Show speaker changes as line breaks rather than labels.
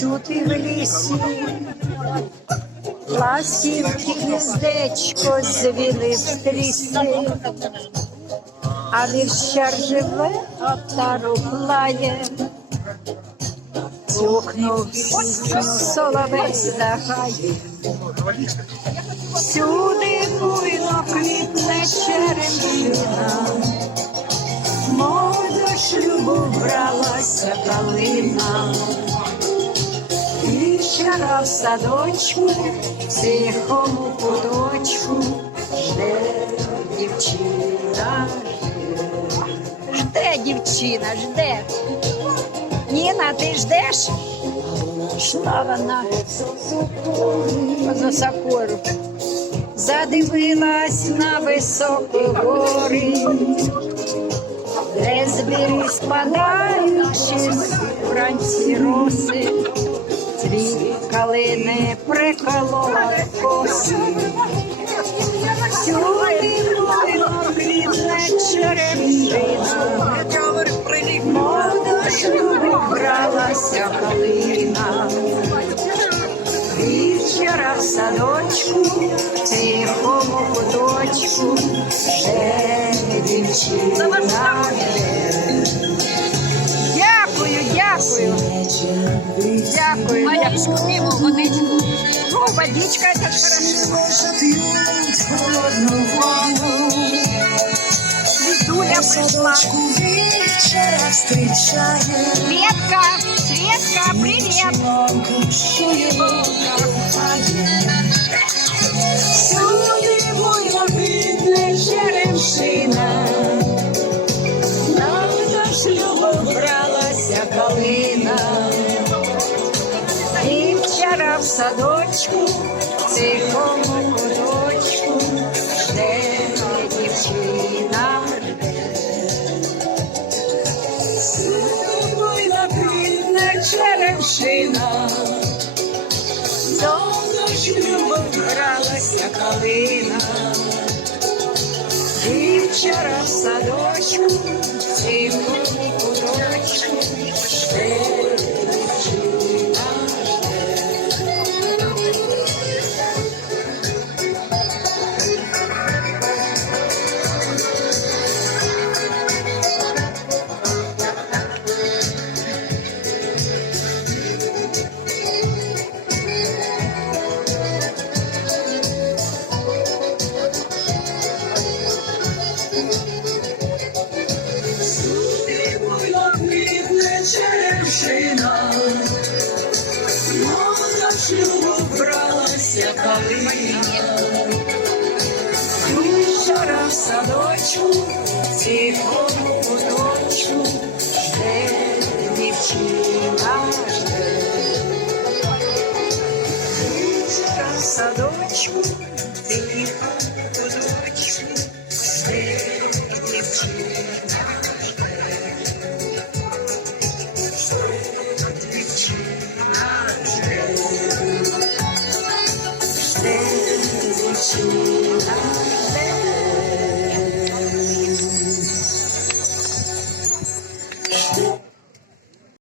Чути в лісі, ластівки гніздечко звіли в трісі, а вівчар живе, отару плає, пісню соловей здагає. Всюди буйно квітне черемшина, шлюбу бралася калина. І вчора в садочку, в тихому куточку, жде дівчина, жде. жде дівчина, жде. Ніна, ти ждеш? Шла вона поза сокору, задивилась на високі гори, збірі спадаючи вранці роси, цвіт калини приколола коси. Всюди воно квітне черемшина, Мода шлюбу бралася калина. Вчора в садочку, тихому куточку, ще дівчина. дякую. Дякую.
Водичку пиво, водичку.
Ну, водичка, это хорошо. Світуля прийшла.
Вечора встречає
Светка, Светка, привет.
Мамка, що його Всюди буйно квітне черемшина
бралася. І вчора в садочку, тихому куточку, жде дівчина.
Буйно квітне черемшина
Довго шлюбу бралася калина. І вчора в садочку, тихому
шлюбу бралася калина.
Вчора в садочку, в жде. Жде дівчина,